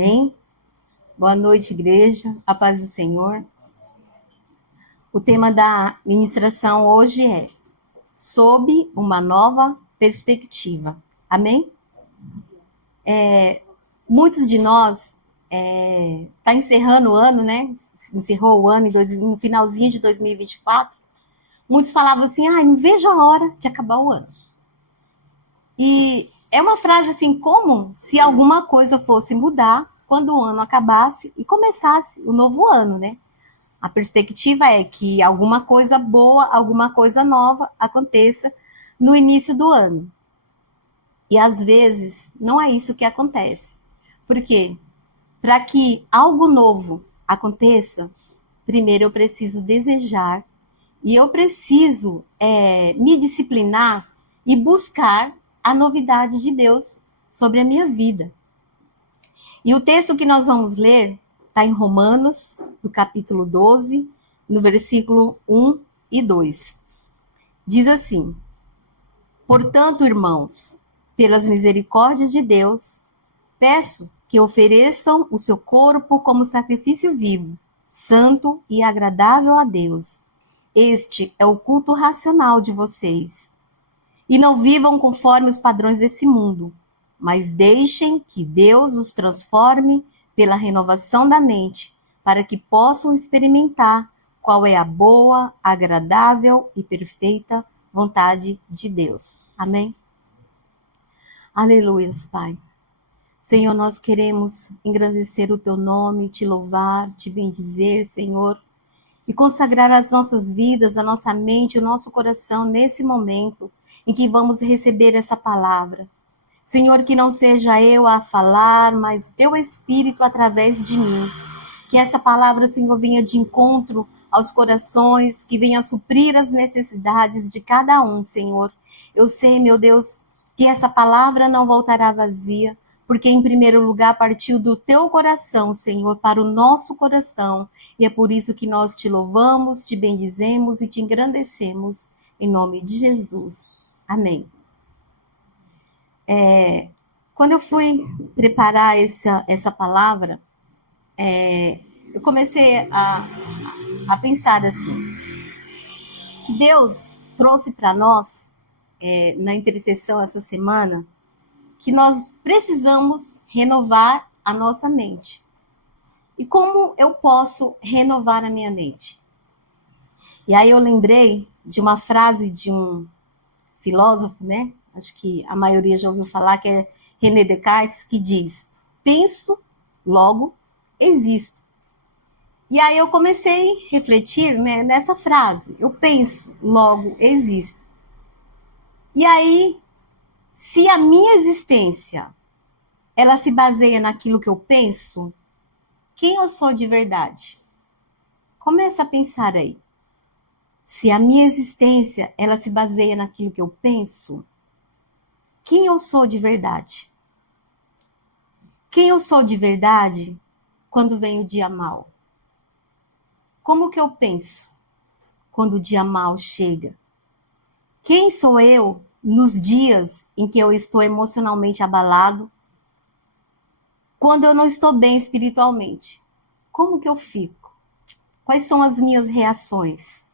Amém? Boa noite, igreja. A paz do Senhor. O tema da ministração hoje é sob uma nova perspectiva. Amém? Muitos de nós tá encerrando o ano, né? Encerrou o ano no finalzinho de 2024. Muitos falavam assim, não vejo a hora de acabar o ano. E é uma frase assim, como se alguma coisa fosse mudar quando o ano acabasse e começasse o novo ano, né? A perspectiva é que alguma coisa boa, alguma coisa nova aconteça no início do ano. E às vezes não é isso que acontece. Por quê? Para que algo novo aconteça, primeiro eu preciso desejar e eu preciso me disciplinar e buscar a novidade de Deus sobre a minha vida. E o texto que nós vamos ler está em Romanos, no capítulo 12, no versículo 1 e 2. Diz assim: portanto, irmãos, pelas misericórdias de Deus, peço que ofereçam o seu corpo como sacrifício vivo, santo e agradável a Deus. Este é o culto racional de vocês. E não vivam conforme os padrões desse mundo, mas deixem que Deus os transforme pela renovação da mente, para que possam experimentar qual é a boa, agradável e perfeita vontade de Deus. Amém? Aleluias, Pai. Senhor, nós queremos engrandecer o Teu nome, Te louvar, Te bendizer, Senhor, e consagrar as nossas vidas, a nossa mente, o nosso coração nesse momento em que vamos receber essa palavra. Senhor, que não seja eu a falar, mas Teu Espírito através de mim. Que essa palavra, Senhor, venha de encontro aos corações, que venha suprir as necessidades de cada um, Senhor. Eu sei, meu Deus, que essa palavra não voltará vazia, porque em primeiro lugar partiu do Teu coração, Senhor, para o nosso coração. E é por isso que nós Te louvamos, Te bendizemos e Te engrandecemos, em nome de Jesus. Amém. Quando eu fui preparar essa palavra, eu comecei a pensar assim, que Deus trouxe para nós, na intercessão essa semana, que nós precisamos renovar a nossa mente. E como eu posso renovar a minha mente? E aí eu lembrei de uma frase de um filósofo, né? Acho que a maioria já ouviu falar, que é René Descartes, que diz: penso, logo existo. E aí eu comecei a refletir, né, nessa frase. Eu penso, logo existo. E aí, se a minha existência ela se baseia naquilo que eu penso, quem eu sou de verdade? Começa a pensar aí. Se a minha existência ela se baseia naquilo que eu penso, quem eu sou de verdade? Quem eu sou de verdade quando vem o dia mau? Como que eu penso quando o dia mau chega? Quem sou eu nos dias em que eu estou emocionalmente abalado? Quando eu não estou bem espiritualmente? Como que eu fico? Quais são as minhas reações?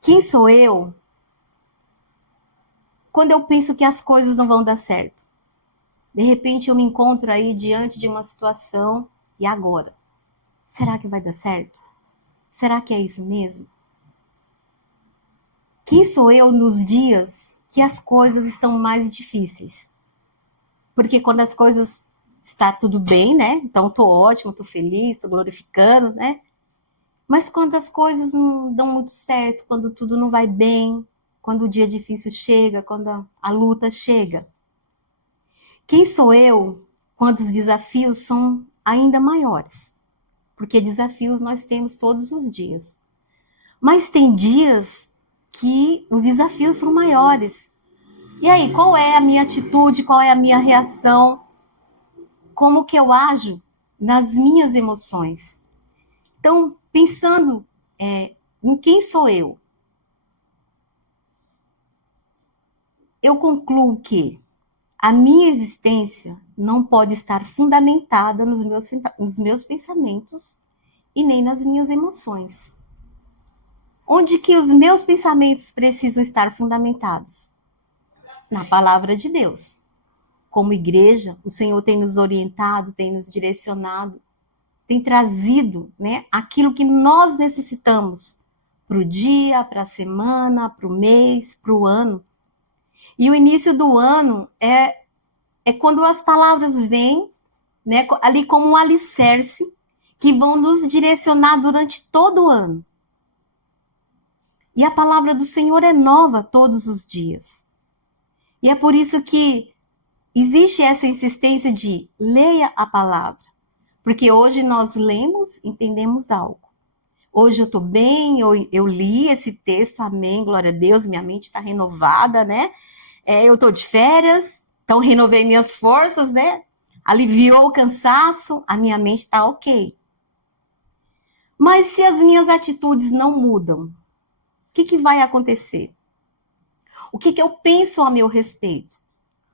Quem sou eu quando eu penso que as coisas não vão dar certo? De repente eu me encontro aí diante de uma situação, e agora? Será que vai dar certo? Será que é isso mesmo? Quem sou eu nos dias que as coisas estão mais difíceis? Porque quando as coisas está tudo bem, né? Então tô ótimo, tô feliz, tô glorificando, né? Mas quando as coisas não dão muito certo, quando tudo não vai bem, quando o dia difícil chega, quando a luta chega. Quem sou eu quando os desafios são ainda maiores? Porque desafios nós temos todos os dias. Mas tem dias que os desafios são maiores. E aí, qual é a minha atitude, qual é a minha reação? Como que eu ajo nas minhas emoções? Então, pensando em quem sou eu concluo que A minha existência não pode estar fundamentada nos meus pensamentos e nem nas minhas emoções. Onde que os meus pensamentos precisam estar fundamentados? Na palavra de Deus. Como igreja, o Senhor tem nos orientado, tem nos direcionado, tem trazido, né, aquilo que nós necessitamos para o dia, para a semana, para o mês, para o ano. E o início do ano é quando as palavras vêm, né, ali como um alicerce, que vão nos direcionar durante todo o ano. E a palavra do Senhor é nova todos os dias. E é por isso que existe essa insistência de leia a palavra. Porque hoje nós lemos, entendemos algo. Hoje eu estou bem, eu li esse texto, amém, glória a Deus, minha mente está renovada, né? Eu estou de férias, então renovei minhas forças, né? Aliviou o cansaço, a minha mente está ok. Mas se as minhas atitudes não mudam, o que vai acontecer? O que eu penso a meu respeito?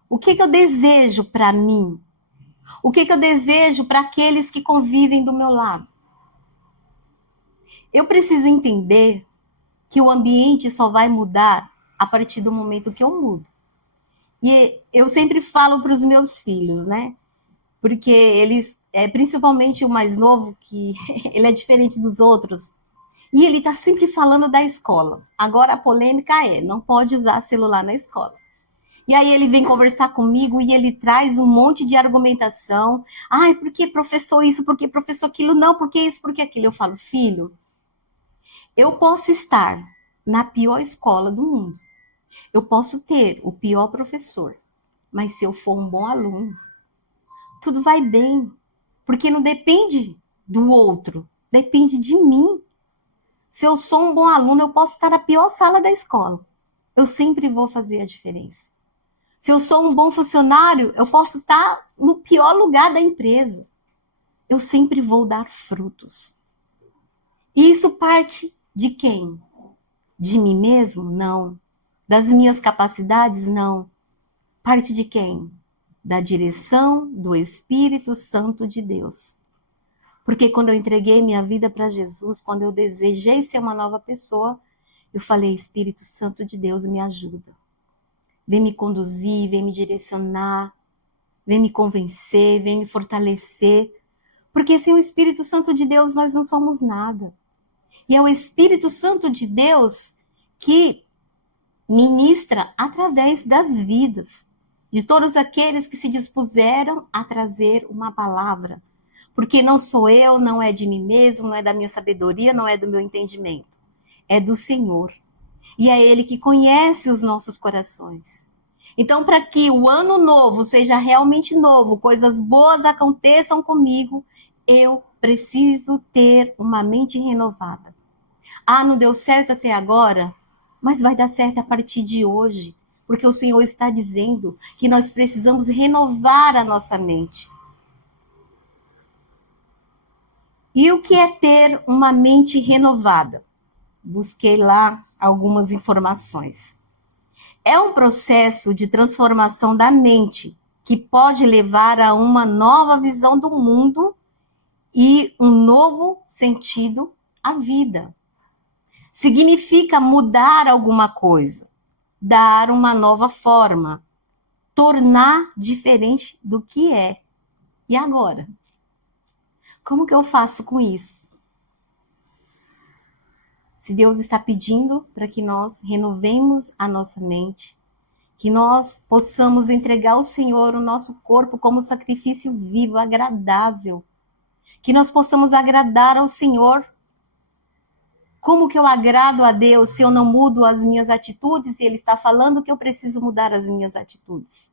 O que eu desejo para mim? O que eu desejo para aqueles que convivem do meu lado? Eu preciso entender que o ambiente só vai mudar a partir do momento que eu mudo. E eu sempre falo para os meus filhos, né? Porque eles, principalmente o mais novo, que ele é diferente dos outros, e ele está sempre falando da escola. Agora a polêmica não pode usar celular na escola. E aí ele vem conversar comigo e ele traz um monte de argumentação. Ai, por que professor isso? Por que professor aquilo? Não, por que isso? Por que aquilo? Eu falo, filho, eu posso estar na pior escola do mundo. Eu posso ter o pior professor. Mas se eu for um bom aluno, tudo vai bem. Porque não depende do outro. Depende de mim. Se eu sou um bom aluno, eu posso estar na pior sala da escola. Eu sempre vou fazer a diferença. Se eu sou um bom funcionário, eu posso estar no pior lugar da empresa. Eu sempre vou dar frutos. E isso parte de quem? De mim mesmo? Não. Das minhas capacidades? Não. Parte de quem? Da direção do Espírito Santo de Deus. Porque quando eu entreguei minha vida para Jesus, quando eu desejei ser uma nova pessoa, eu falei, Espírito Santo de Deus, me ajuda. Vem me conduzir, vem me direcionar, vem me convencer, vem me fortalecer. Porque sem o Espírito Santo de Deus nós não somos nada. E é o Espírito Santo de Deus que ministra através das vidas de todos aqueles que se dispuseram a trazer uma palavra. Porque não sou eu, não é de mim mesmo, não é da minha sabedoria, não é do meu entendimento. É do Senhor. E é Ele que conhece os nossos corações. Então, para que o ano novo seja realmente novo, coisas boas aconteçam comigo, eu preciso ter uma mente renovada. Ah, não deu certo até agora, mas vai dar certo a partir de hoje, porque o Senhor está dizendo que nós precisamos renovar a nossa mente. E o que é ter uma mente renovada? Busquei lá algumas informações. É um processo de transformação da mente que pode levar a uma nova visão do mundo e um novo sentido à vida. Significa mudar alguma coisa, dar uma nova forma, tornar diferente do que é. E agora? Como que eu faço com isso? Se Deus está pedindo para que nós renovemos a nossa mente, que nós possamos entregar ao Senhor o nosso corpo como sacrifício vivo, agradável, que nós possamos agradar ao Senhor. Como que eu agrado a Deus se eu não mudo as minhas atitudes e Ele está falando que eu preciso mudar as minhas atitudes?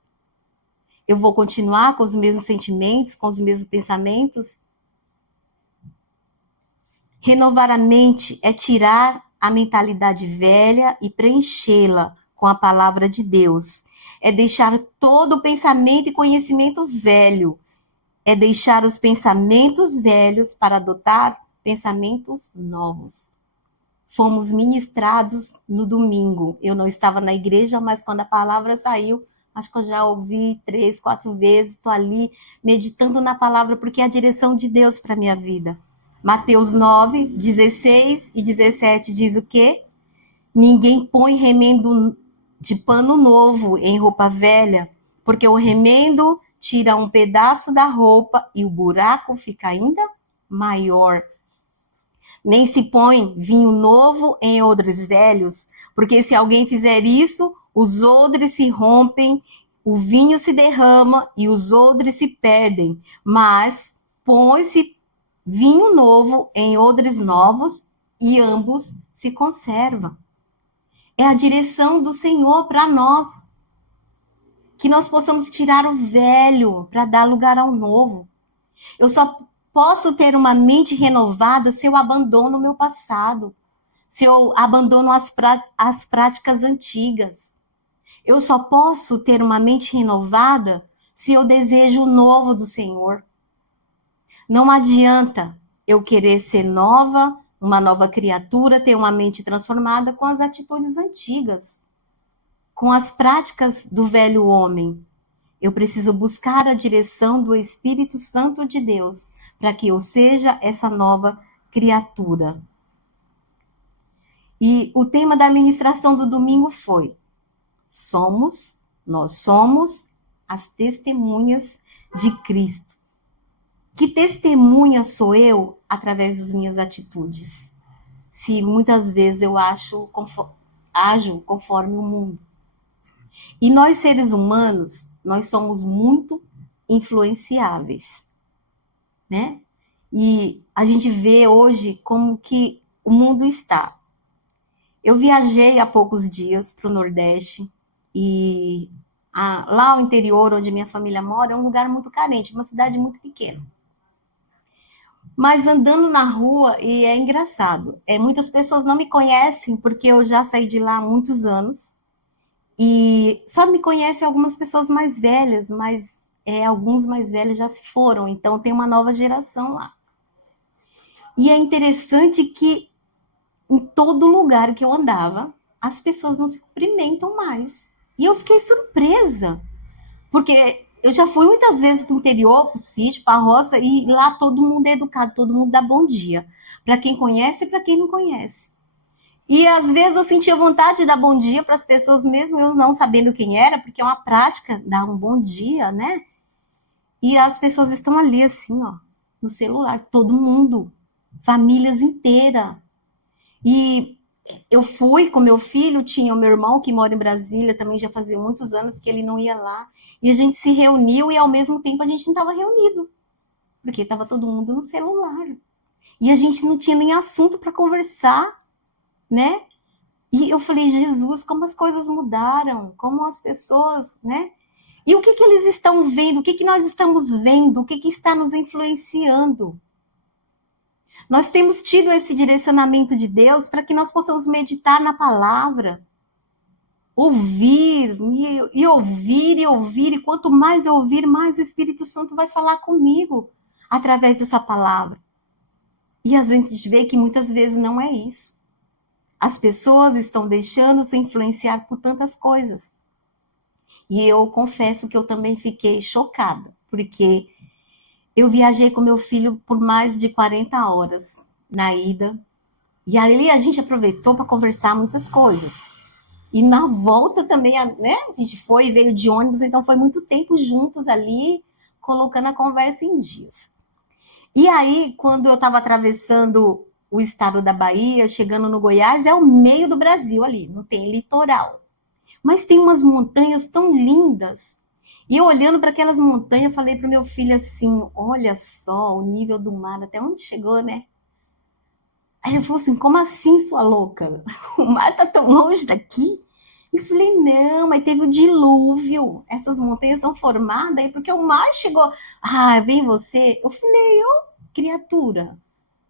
Eu vou continuar com os mesmos sentimentos, com os mesmos pensamentos? Renovar a mente é tirar a mentalidade velha e preenchê-la com a palavra de Deus. É deixar todo o pensamento e conhecimento velho. É deixar os pensamentos velhos para adotar pensamentos novos. Fomos ministrados no domingo. Eu não estava na igreja, mas quando a palavra saiu, Acho que eu já ouvi 3, 4 vezes, estou ali meditando na palavra, porque é a direção de Deus para a minha vida. Mateus 9, 16 e 17 diz o quê? Ninguém põe remendo de pano novo em roupa velha, porque o remendo tira um pedaço da roupa e o buraco fica ainda maior. Nem se põe vinho novo em odres velhos, porque se alguém fizer isso, os odres se rompem, o vinho se derrama e os odres se perdem. Mas põe-se vinho novo em odres novos e ambos se conservam. É a direção do Senhor para nós. Que nós possamos tirar o velho para dar lugar ao novo. Eu só posso ter uma mente renovada se eu abandono o meu passado, se eu abandono as práticas antigas. Eu só posso ter uma mente renovada se eu desejo o novo do Senhor. Não adianta eu querer ser nova, uma nova criatura, ter uma mente transformada com as atitudes antigas, com as práticas do velho homem. Eu preciso buscar a direção do Espírito Santo de Deus para que eu seja essa nova criatura. E o tema da ministração do domingo foi: nós somos as testemunhas de Cristo. Que testemunha sou eu através das minhas atitudes? Se muitas vezes eu ajo conforme o mundo. E nós, seres humanos, nós somos muito influenciáveis, né? E a gente vê hoje como que o mundo está. Eu viajei há poucos dias para o Nordeste e lá no interior, onde minha família mora, é um lugar muito carente, uma cidade muito pequena. Mas andando na rua, e é engraçado, muitas pessoas não me conhecem porque eu já saí de lá há muitos anos. E só me conhecem algumas pessoas mais velhas, mas alguns mais velhos já se foram, então tem uma nova geração lá. E é interessante que em todo lugar que eu andava, as pessoas não se cumprimentam mais. E eu fiquei surpresa, porque eu já fui muitas vezes para o interior, para o sítio, para a roça, e lá todo mundo é educado, todo mundo dá bom dia, para quem conhece e para quem não conhece. E às vezes eu sentia vontade de dar bom dia para as pessoas, mesmo eu não sabendo quem era, porque é uma prática dar um bom dia, né? E as pessoas estão ali assim, ó, no celular, todo mundo, famílias inteiras. E eu fui com meu filho, tinha o meu irmão que mora em Brasília, também já fazia muitos anos que ele não ia lá. E a gente se reuniu e ao mesmo tempo a gente não estava reunido, porque estava todo mundo no celular. E a gente não tinha nem assunto para conversar, né? E eu falei, Jesus, como as coisas mudaram, como as pessoas, né? E o que eles estão vendo, o que nós estamos vendo, o que está nos influenciando? Nós temos tido esse direcionamento de Deus para que nós possamos meditar na palavra, ouvir, e ouvir, e ouvir, e quanto mais eu ouvir, mais o Espírito Santo vai falar comigo através dessa palavra. E a gente vê que muitas vezes não é isso. As pessoas estão deixando-se influenciar por tantas coisas. E eu confesso que eu também fiquei chocada, porque eu viajei com meu filho por mais de 40 horas na ida. E ali a gente aproveitou para conversar muitas coisas. E na volta também, né? A gente foi e veio de ônibus, então foi muito tempo juntos ali, colocando a conversa em dias. E aí, quando eu estava atravessando o estado da Bahia, chegando no Goiás, é o meio do Brasil ali, não tem litoral. Mas tem umas montanhas tão lindas. E eu olhando para aquelas montanhas, falei para o meu filho assim, olha só o nível do mar, até onde chegou, né? Aí ele falou assim, como assim, sua louca? O mar tá tão longe daqui? Eu falei, não, mas teve o dilúvio. Essas montanhas são formadas aí porque o mar chegou. Ah, vem você. Eu falei, criatura,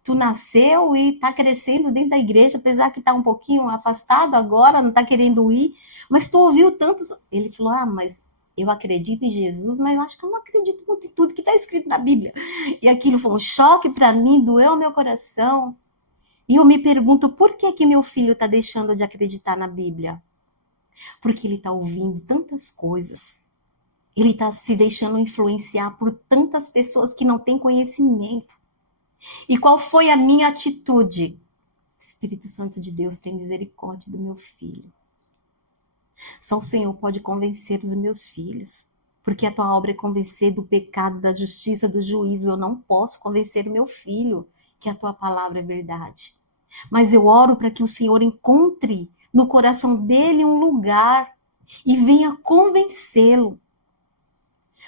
tu nasceu e tá crescendo dentro da igreja, apesar que tá um pouquinho afastado agora, não tá querendo ir, mas tu ouviu tantos... Ele falou, mas eu acredito em Jesus, mas eu acho que eu não acredito muito em tudo que está escrito na Bíblia. E aquilo foi um choque para mim, doeu o meu coração. E eu me pergunto, por que meu filho está deixando de acreditar na Bíblia? Porque ele está ouvindo tantas coisas. Ele está se deixando influenciar por tantas pessoas que não têm conhecimento. E qual foi a minha atitude? Espírito Santo de Deus, tem misericórdia do meu filho. Só o Senhor pode convencer os meus filhos. Porque a tua obra é convencer do pecado, da justiça, do juízo. Eu não posso convencer o meu filho que a tua palavra é verdade. Mas eu oro para que o Senhor encontre no coração dele um lugar e venha convencê-lo.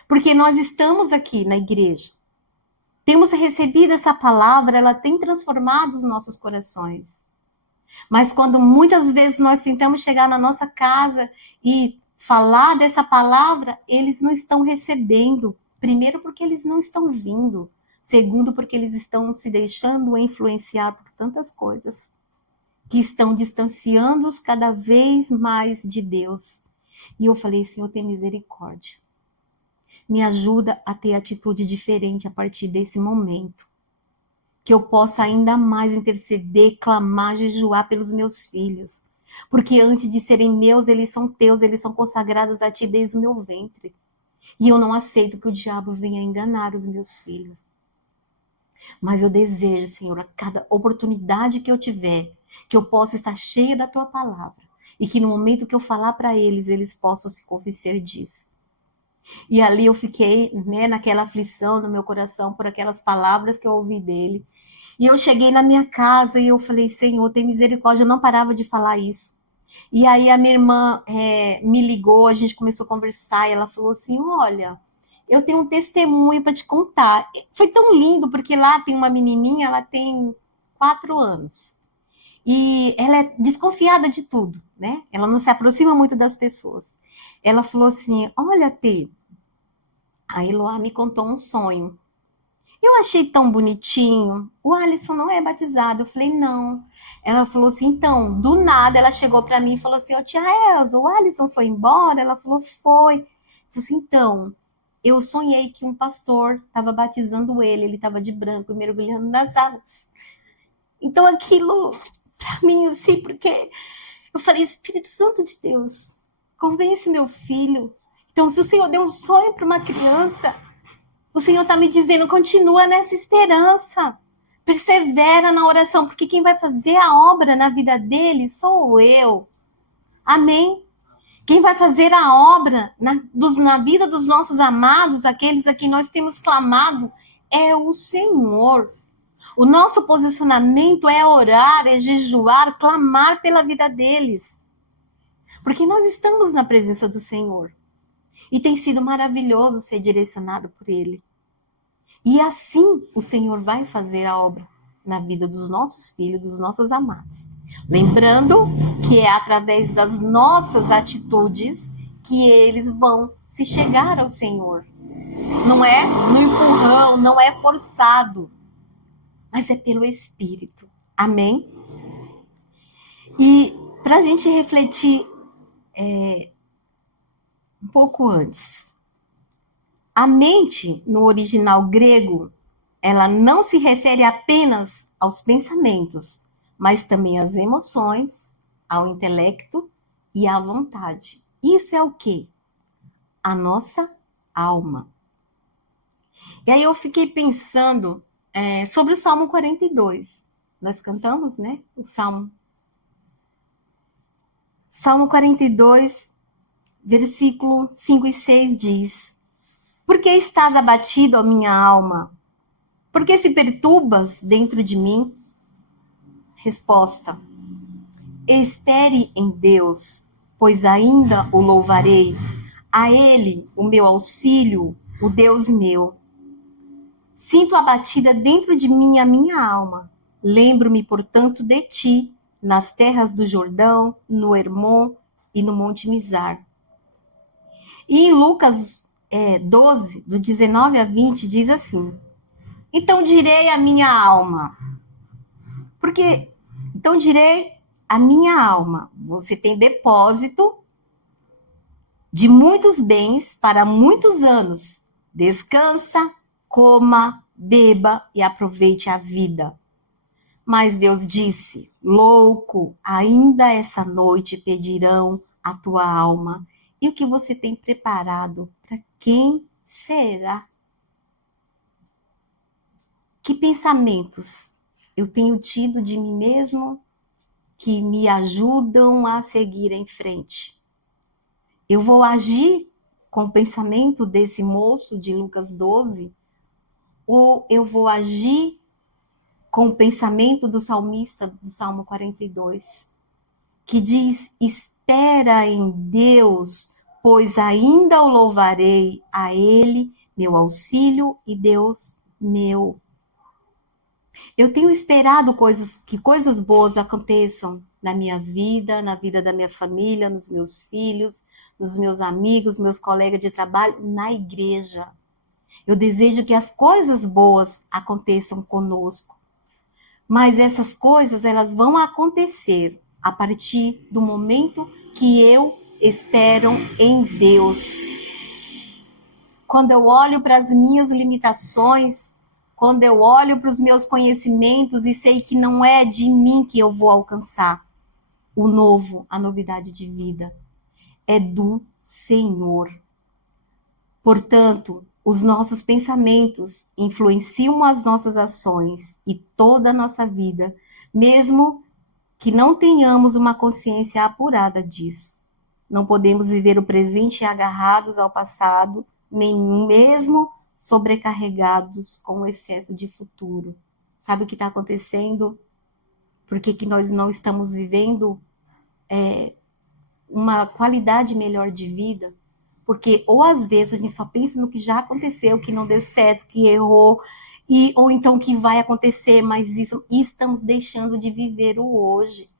Porque nós estamos aqui na igreja. Temos recebido essa palavra, ela tem transformado os nossos corações. Mas quando muitas vezes nós tentamos chegar na nossa casa e falar dessa palavra, eles não estão recebendo. Primeiro, porque eles não estão vindo. Segundo, porque eles estão se deixando influenciar por tantas coisas que estão distanciando-os cada vez mais de Deus. E eu falei, Senhor, tem misericórdia. Me ajuda a ter atitude diferente a partir desse momento. Que eu possa ainda mais interceder, clamar, jejuar pelos meus filhos. Porque antes de serem meus, eles são teus, eles são consagrados a ti desde o meu ventre. E eu não aceito que o diabo venha enganar os meus filhos. Mas eu desejo, Senhor, a cada oportunidade que eu tiver, que eu possa estar cheia da tua palavra. E que no momento que eu falar para eles, eles possam se convencer disso. E ali eu fiquei, naquela aflição no meu coração por aquelas palavras que eu ouvi dele. E eu cheguei na minha casa e eu falei, Senhor, tem misericórdia. Eu não parava de falar isso. E aí a minha irmã me ligou, a gente começou a conversar e ela falou assim, olha, eu tenho um testemunho para te contar. Foi tão lindo, porque lá tem uma menininha, ela tem 4 anos. E ela é desconfiada de tudo, né? Ela não se aproxima muito das pessoas. Ela falou assim, olha, Tê, a Eloá me contou um sonho. Eu achei tão bonitinho. O Alisson não é batizado. Eu falei, não. Ela falou assim, então, do nada, ela chegou para mim e falou assim, tia Elza, o Alisson foi embora? Ela falou, foi. Eu falei assim, então, eu sonhei que um pastor estava batizando ele estava de branco e mergulhando nas águas. Então, aquilo, para mim, assim, porque eu falei, Espírito Santo de Deus, convence meu filho. Então, se o Senhor deu um sonho para uma criança, o Senhor está me dizendo, continua nessa esperança. Persevera na oração, porque quem vai fazer a obra na vida dele sou eu. Amém? Quem vai fazer a obra na vida dos nossos amados, aqueles a quem nós temos clamado, é o Senhor. O nosso posicionamento é orar, é jejuar, clamar pela vida deles. Porque nós estamos na presença do Senhor. E tem sido maravilhoso ser direcionado por Ele. E assim o Senhor vai fazer a obra na vida dos nossos filhos, dos nossos amados. Lembrando que é através das nossas atitudes que eles vão se chegar ao Senhor. Não é no empurrão, não é forçado, mas é pelo Espírito. Amém? E para a gente refletir um pouco antes. A mente, no original grego, ela não se refere apenas aos pensamentos, mas também às emoções, ao intelecto e à vontade. Isso é o quê? A nossa alma. E aí eu fiquei pensando sobre o Salmo 42. Nós cantamos, né? O Salmo 42, versículo 5 e 6 diz: Por que estás abatido, ó minha alma? Por que se perturbas dentro de mim? Resposta: Espere em Deus, pois ainda o louvarei. A Ele, o meu auxílio, o Deus meu. Sinto abatida dentro de mim a minha alma. Lembro-me, portanto, de ti, nas terras do Jordão, no Hermon e no Monte Mizar. E em Lucas 12, do 19 a 20, diz assim: Então direi à minha alma, você tem depósito de muitos bens para muitos anos. Descansa, coma, beba e aproveite a vida. Mas Deus disse: Louco, ainda essa noite pedirão a tua alma e o que você tem preparado para quem será? Que pensamentos eu tenho tido de mim mesmo que me ajudam a seguir em frente? Eu vou agir com o pensamento desse moço de Lucas 12, ou eu vou agir com o pensamento do salmista do Salmo 42, que diz: espera em Deus, pois ainda o louvarei, a Ele, meu auxílio e Deus meu. Eu tenho esperado que coisas boas aconteçam na minha vida, na vida da minha família, nos meus filhos, nos meus amigos, meus colegas de trabalho, na igreja. Eu desejo que as coisas boas aconteçam conosco. Mas essas coisas, elas vão acontecer a partir do momento que eu espero em Deus. Quando eu olho para as minhas limitações, quando eu olho para os meus conhecimentos e sei que não é de mim que eu vou alcançar o novo, a novidade de vida, é do Senhor. Portanto, os nossos pensamentos influenciam as nossas ações e toda a nossa vida, mesmo que não tenhamos uma consciência apurada disso. Não podemos viver o presente agarrados ao passado, nem mesmo sobrecarregados com o excesso de futuro. Sabe o que está acontecendo? Por que nós não estamos vivendo uma qualidade melhor de vida? Porque ou às vezes a gente só pensa no que já aconteceu, que não deu certo, que errou, ou então que vai acontecer, mas isso, e estamos deixando de viver o hoje.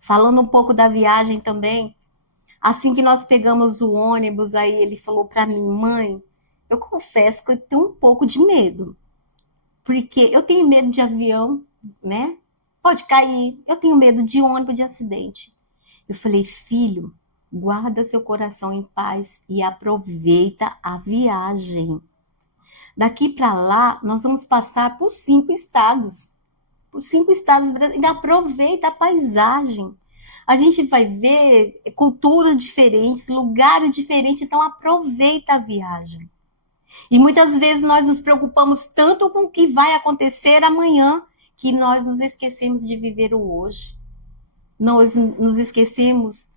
Falando um pouco da viagem também, assim que nós pegamos o ônibus, aí ele falou para mim: mãe, eu confesso que eu tenho um pouco de medo, porque eu tenho medo de avião, né? Pode cair, eu tenho medo de ônibus, de acidente. Eu falei: filho, guarda seu coração em paz e aproveita a viagem. Daqui para lá, nós vamos passar por 5 estados. Por 5 estados brasileiros. E aproveita a paisagem. A gente vai ver culturas diferentes, lugares diferentes. Então, aproveita a viagem. E muitas vezes nós nos preocupamos tanto com o que vai acontecer amanhã, que nós nos esquecemos de viver o hoje. Nós nos esquecemos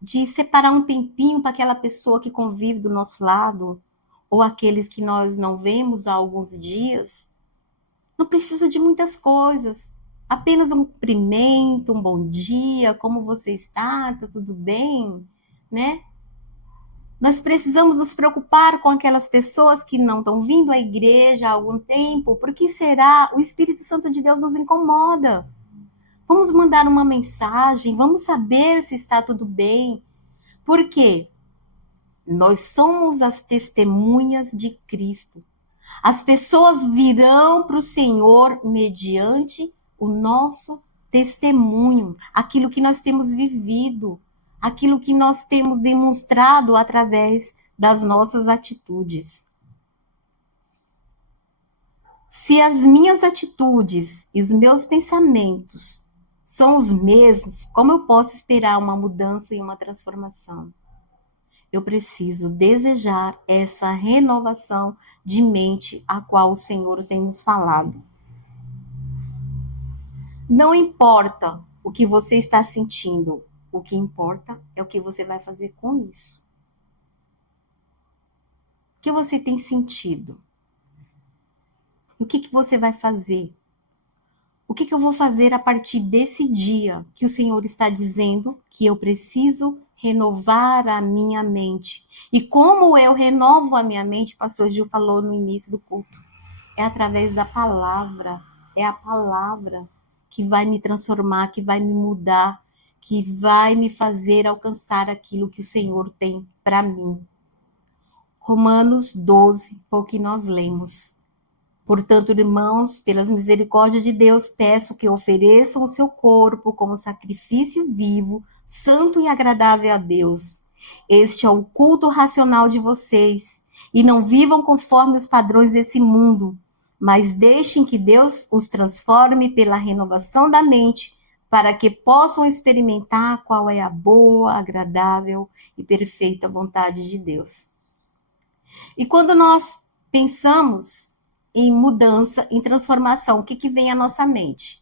de separar um tempinho para aquela pessoa que convive do nosso lado, ou aqueles que nós não vemos há alguns dias. Não precisa de muitas coisas, apenas um cumprimento, um bom dia, como você está, tá tudo bem, né? Nós precisamos nos preocupar com aquelas pessoas que não estão vindo à igreja há algum tempo, porque será? O Espírito Santo de Deus nos incomoda. Vamos mandar uma mensagem, vamos saber se está tudo bem. Por quê? Nós somos as testemunhas de Cristo. As pessoas virão para o Senhor mediante o nosso testemunho, aquilo que nós temos vivido, aquilo que nós temos demonstrado através das nossas atitudes. Se as minhas atitudes e os meus pensamentos são os mesmos, como eu posso esperar uma mudança e uma transformação? Eu preciso desejar essa renovação de mente a qual o Senhor tem nos falado. Não importa o que você está sentindo, o que importa é o que você vai fazer com isso. O que você tem sentido? O que você vai fazer? O que eu vou fazer a partir desse dia que o Senhor está dizendo que eu preciso renovar a minha mente? E como eu renovo a minha mente, o pastor Gil falou no início do culto, é através da palavra. É a palavra que vai me transformar, que vai me mudar, que vai me fazer alcançar aquilo que o Senhor tem para mim. Romanos 12 foi o que nós lemos. Portanto, irmãos, pelas misericórdias de Deus, peço que ofereçam o seu corpo como sacrifício vivo, santo e agradável a Deus. Este é o culto racional de vocês. E não vivam conforme os padrões desse mundo, mas deixem que Deus os transforme pela renovação da mente, para que possam experimentar qual é a boa, agradável e perfeita vontade de Deus. E quando nós pensamos em mudança, em transformação, o que vem à nossa mente?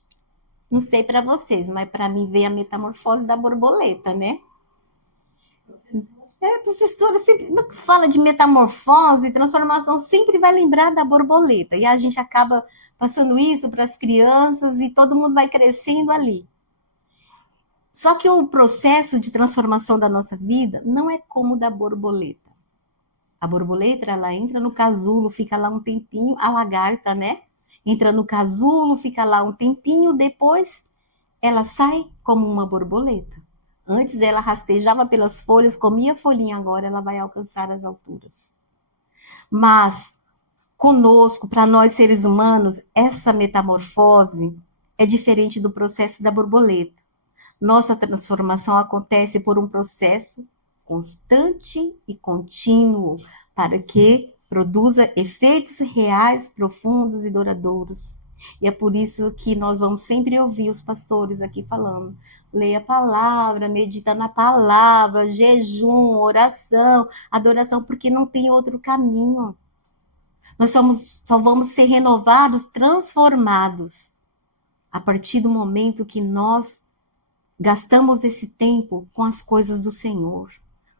Não sei para vocês, mas para mim vem a metamorfose da borboleta, né? Professora, sempre que fala de metamorfose, transformação, sempre vai lembrar da borboleta. E a gente acaba passando isso para as crianças e todo mundo vai crescendo ali. Só que o processo de transformação da nossa vida não é como o da borboleta. A borboleta, ela entra no casulo, fica lá um tempinho, a lagarta, né? Entra no casulo, fica lá um tempinho, depois ela sai como uma borboleta. Antes ela rastejava pelas folhas, comia folhinha, agora ela vai alcançar as alturas. Mas conosco, para nós seres humanos, essa metamorfose é diferente do processo da borboleta. Nossa transformação acontece por um processo constante e contínuo para que produza efeitos reais, profundos e duradouros. E é por isso que nós vamos sempre ouvir os pastores aqui falando: leia a palavra, medita na palavra, jejum, oração, adoração, porque não tem outro caminho. Nós só vamos ser renovados, transformados, a partir do momento que nós gastamos esse tempo com as coisas do Senhor.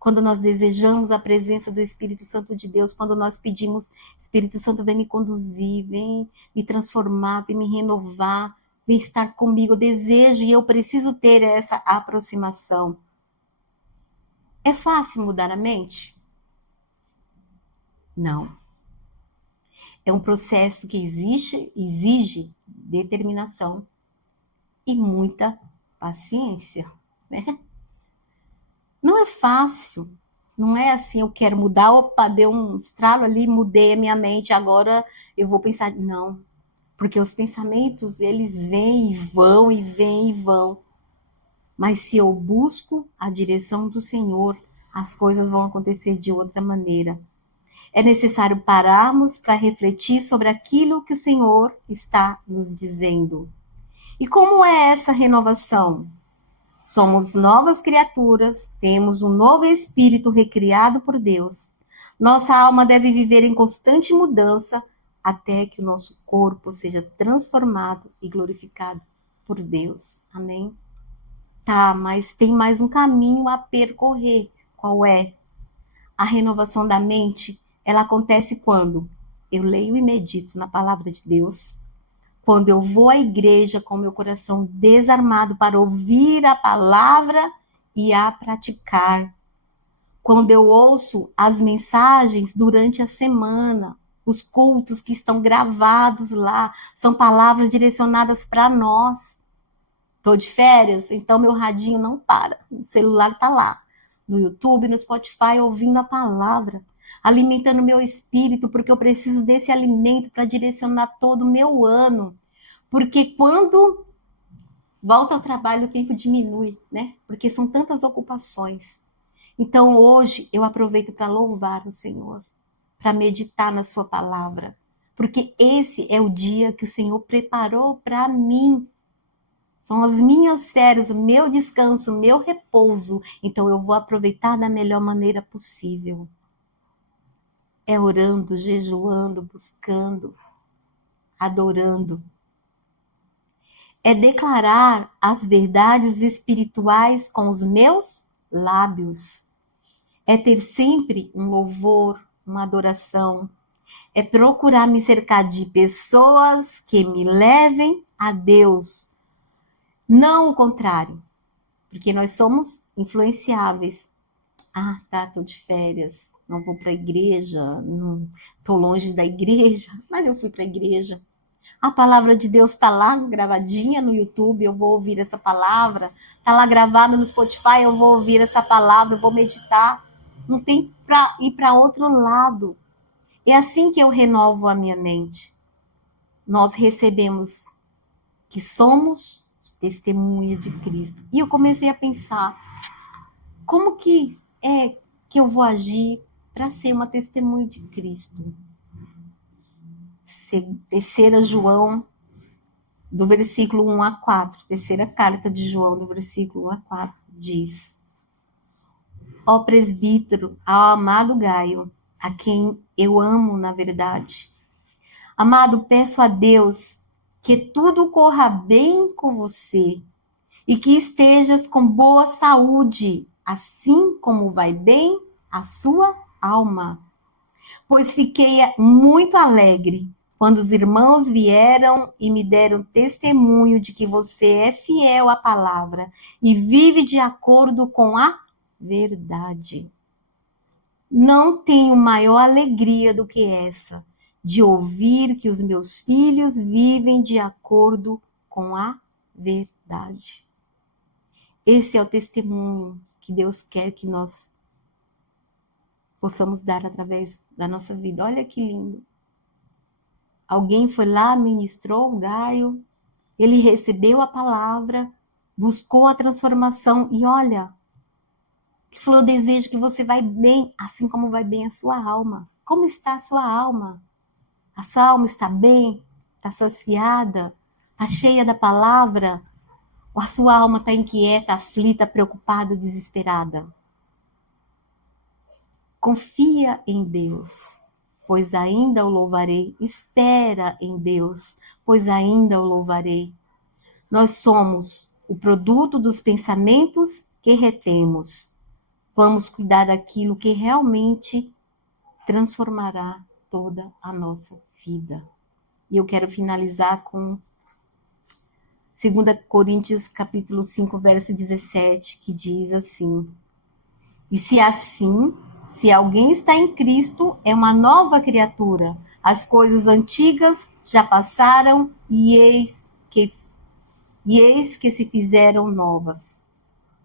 Quando nós desejamos a presença do Espírito Santo de Deus, quando nós pedimos: Espírito Santo, vem me conduzir, vem me transformar, vem me renovar, vem estar comigo, eu desejo e eu preciso ter essa aproximação. É fácil mudar a mente? Não. É um processo que exige determinação e muita paciência, né? Não é fácil, não é assim, eu quero mudar, opa, deu um estralo ali, mudei a minha mente, agora eu vou pensar. Não, porque os pensamentos, eles vêm e vão, e vêm e vão. Mas se eu busco a direção do Senhor, as coisas vão acontecer de outra maneira. É necessário pararmos para refletir sobre aquilo que o Senhor está nos dizendo. E como é essa renovação? Somos novas criaturas, temos um novo espírito recriado por Deus. Nossa alma deve viver em constante mudança até que o nosso corpo seja transformado e glorificado por Deus. Amém? Tá, mas tem mais um caminho a percorrer. Qual é? A renovação da mente, ela acontece quando eu leio e medito na palavra de Deus, quando eu vou à igreja com meu coração desarmado para ouvir a palavra e a praticar, quando eu ouço as mensagens durante a semana, os cultos que estão gravados lá, são palavras direcionadas para nós. Estou de férias, então meu radinho não para, o celular está lá, no YouTube, no Spotify, ouvindo a palavra, alimentando meu espírito, porque eu preciso desse alimento para direcionar todo o meu ano. Porque quando volta ao trabalho, o tempo diminui, né? Porque são tantas ocupações. Então, hoje, eu aproveito para louvar o Senhor, para meditar na sua palavra, porque esse é o dia que o Senhor preparou para mim. São as minhas férias, o meu descanso, o meu repouso. Então, eu vou aproveitar da melhor maneira possível. É orando, jejuando, buscando, adorando. É declarar as verdades espirituais com os meus lábios. É ter sempre um louvor, uma adoração. É procurar me cercar de pessoas que me levem a Deus. Não o contrário, porque nós somos influenciáveis. Ah, tá, tô de férias, não vou para a igreja, não, tô longe da igreja, mas eu fui para a igreja. A palavra de Deus está lá gravadinha no YouTube, eu vou ouvir essa palavra. Está lá gravada no Spotify, eu vou ouvir essa palavra, eu vou meditar. Não tem para ir para outro lado. É assim que eu renovo a minha mente. Nós recebemos que somos testemunha de Cristo. E eu comecei a pensar, como que é que eu vou agir para ser uma testemunha de Cristo? Terceira João do versículo 1 a 4, terceira carta de João, do versículo 1 a 4, diz: Ó presbítero, ao amado Gaio, a quem eu amo na verdade. Amado, peço a Deus que tudo corra bem com você e que estejas com boa saúde, assim como vai bem a sua alma. Pois fiquei muito alegre quando os irmãos vieram e me deram testemunho de que você é fiel à palavra e vive de acordo com a verdade. Não tenho maior alegria do que essa, de ouvir que os meus filhos vivem de acordo com a verdade. Esse é o testemunho que Deus quer que nós possamos dar através da nossa vida. Olha que lindo. Alguém foi lá, ministrou o Gaio, ele recebeu a palavra, buscou a transformação e olha, que falou: eu desejo que você vai bem, assim como vai bem a sua alma. Como está a sua alma? A sua alma está bem? Está saciada? Está cheia da palavra? Ou a sua alma está inquieta, aflita, preocupada, desesperada? Confia em Deus, pois ainda o louvarei. Espera em Deus, pois ainda o louvarei. Nós somos o produto dos pensamentos que retemos. Vamos cuidar daquilo que realmente transformará toda a nossa vida. E eu quero finalizar com 2 Coríntios capítulo 5, verso 17, que diz assim: E se assim, se alguém está em Cristo, é uma nova criatura. As coisas antigas já passaram e eis que se fizeram novas.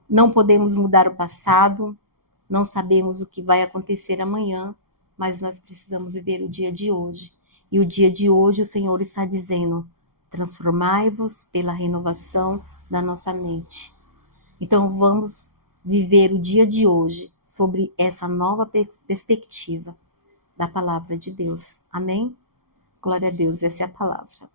Não podemos mudar o passado, não sabemos o que vai acontecer amanhã, mas nós precisamos viver o dia de hoje. E o dia de hoje o Senhor está dizendo: transformai-vos pela renovação da nossa mente. Então vamos viver o dia de hoje sobre essa nova perspectiva da palavra de Deus. Amém? Glória a Deus, essa é a palavra.